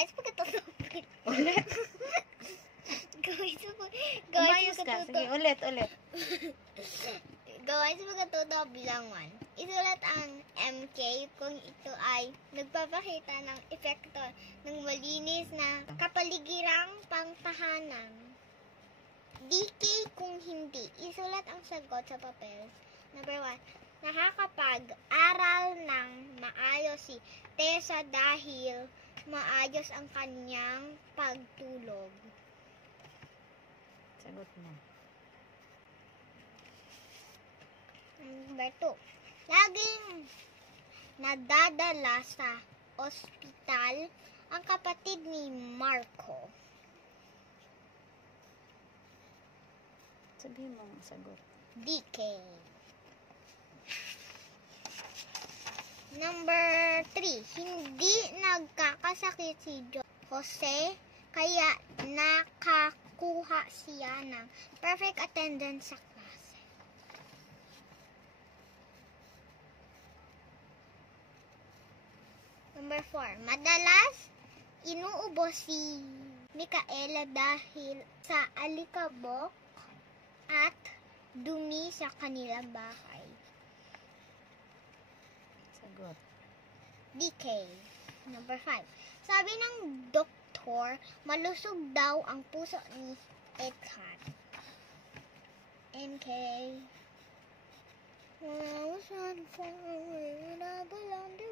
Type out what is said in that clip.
gawain sa pagkatotoo. Ulit. Gawain Umayos sa ka. Sige, pagkatotoo. ulit. Gawain sa pagkatotoo bilang 1. Isulat ang MK kung ito ay nagpapakita ng epekto ng malinis na kapaligirang pantahanan. DK kung hindi. Isulat ang sagot sa papel. Number 1. Nakakapag-aral ng maayos si Tessa dahil maayos ang kanyang pagtulog. Sagot mo. Number 2. Laging nadadala sa ospital ang kapatid ni Marco. Sabihin mo ang sagot. DK. Number 3. Hindi nagkakasakit si Jose kaya nakakuha siya ng perfect attendance sa klase. Number 4. Madalas inuubos si Micaela dahil sa alikabok at dumi sa kanilang bahay. Sagot. DK. Number 5. Sabi ng doktor, malusog daw ang puso ni Edhat. NK. I was on fire, I belong to